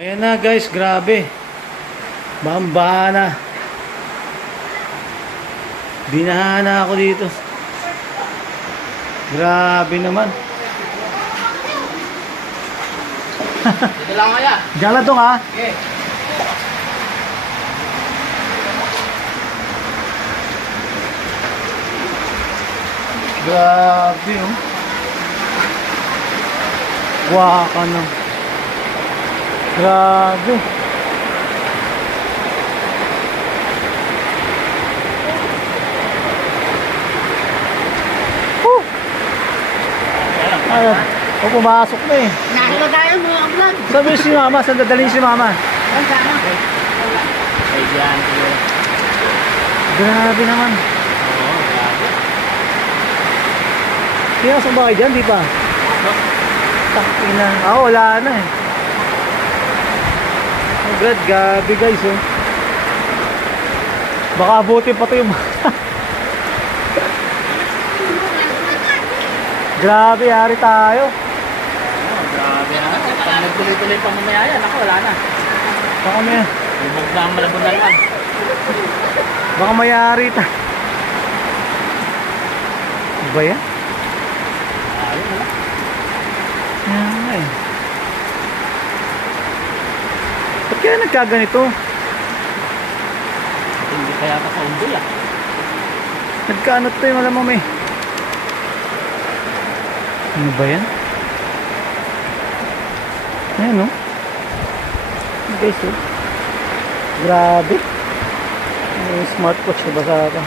Ayan na guys, grabe. Bambaha na. Binaha na ako dito. Grabe naman. Dito lang kaya. Diyan lang to ha. Okay. Grabe oh. Waka na. Grabe. Ayun. O pumasok na eh. Nakita tayo mga vlog. Sabi si mama, saan dadalhin si mama? Ang sana. Ay, diyan. Grabe naman. Oo, grabe. Pinasok ba kayo dyan? Di pa? Takina. Wala na eh. Oh God, gabi guys oh. Baka abutin pa ito yung grabe, yari tayo. Oo, grabe na. Pag nagtuloy-tuloy pa mamaya yan, ako wala na. Baka may, Lumog na ang malabon na naman. baka mayari ta. Ano ba yan? Ayun na. Yan nga eh. Ba't kaya nagkaganito? Hindi kaya ka sa undol ah. Nagkaano to yung alam mo may. Ano ba yan? Ayan oh. Guys oh. Grabe. May smartwatch na basa ka.